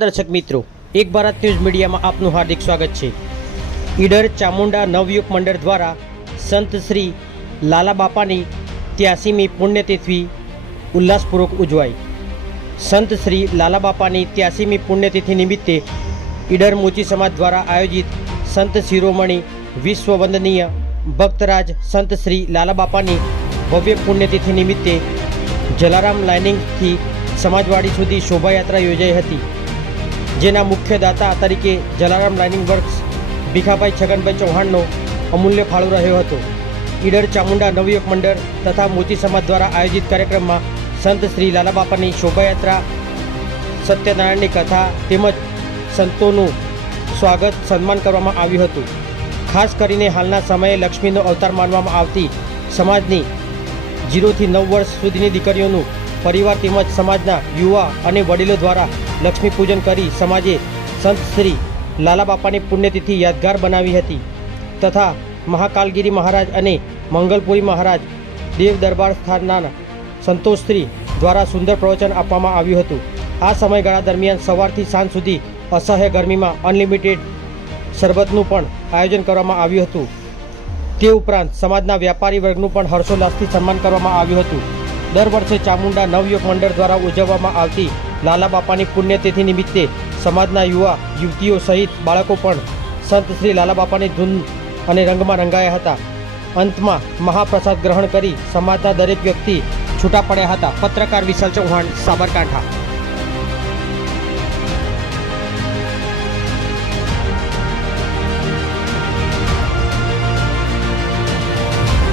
દર્શક મિત્રો, એક ભારત ન્યૂઝ મીડિયામાં આપનું હાર્દિક સ્વાગત છે. ઈડર ચામુંડા નવયુગ મંડળ દ્વારા સંત શ્રી લાલા બાપાની ત્યાસીમી પુણ્યતિથિ ઉલ્લાસપૂર્વક ઉજવાઈ. સંત શ્રી લાલા બાપાની ત્યાસીમી પુણ્યતિથિ નિમિત્તે ઈડર મોચી સમાજ દ્વારા આયોજિત સંત શિરોમણી વિશ્વ વંદનીય ભક્તરાજ સંત શ્રી લાલા બાપાની ભવ્ય પુણ્યતિથિ નિમિત્તે જલારામ લાઇનિંગથી સમાજવાડી સુધી શોભાયાત્રા યોજાઈ હતી. જેના મુખ્ય દાતા તરીકે જલારામ લાઇનિંગ વર્ક્સ, ભીખાભાઈ છગનભાઈ ચૌહાણનો અમૂલ્ય ફાળો રહ્યો હતો. ઈડર ચામુંડા નવયુવક મંડળ તથા મોચી સમાજ દ્વારા આયોજિત કાર્યક્રમમાં સંત શ્રી લાલાબાપાની શોભાયાત્રા, સત્યનારાયણની કથા તેમજ સંતોનું સ્વાગત સન્માન કરવામાં આવ્યું હતું. ખાસ કરીને હાલના સમયે લક્ષ્મીનો અવતાર માનવામાં આવતી સમાજની જીરોથી નવ વર્ષ સુધીની દીકરીઓનું પરિવાર તેમજ સમાજના યુવા અને વડીલો દ્વારા લક્ષ્મી પૂજન કરી સમાજે સંત શ્રી લાલા બાપાની પુણ્યતિથિ યાદગાર બનાવી હતી તથા મહાકાલગીરી મહારાજ અને મંગલપુરી મહારાજ દેવ દરબાર સ્થાનના સંતોષશ્રી દ્વારા સુંદર પ્રવચન આપવામાં આવ્યું હતું. આ સમયગાળા દરમિયાન સવારથી સાંજ સુધી અસહ્ય ગરમીમાં અનલિમિટેડ શરબતનું પણ આયોજન કરવામાં આવ્યું હતું. તે ઉપરાંત સમાજના વ્યાપારી વર્ગનું પણ હર્ષોલ્લાસથી સન્માન કરવામાં આવ્યું હતું. દર વર્ષે ચામુંડા નવયુગ મંડળ દ્વારા ઉજવવામાં આવતી લાલા બાપાની પુણ્યતિથિ નિમિત્તે સમાજના યુવા, યુવતીઓ સહિત બાળકો પણ સંત શ્રી લાલા બાપાની ધૂન અને રંગમાં રંગાયા હતા. અંતમાં મહાપ્રસાદ ગ્રહણ કરી સમાજના દરેક વ્યક્તિ છૂટા પડ્યા હતા. પત્રકાર વિશાલ ચૌહાણ, સાબરકાંઠા.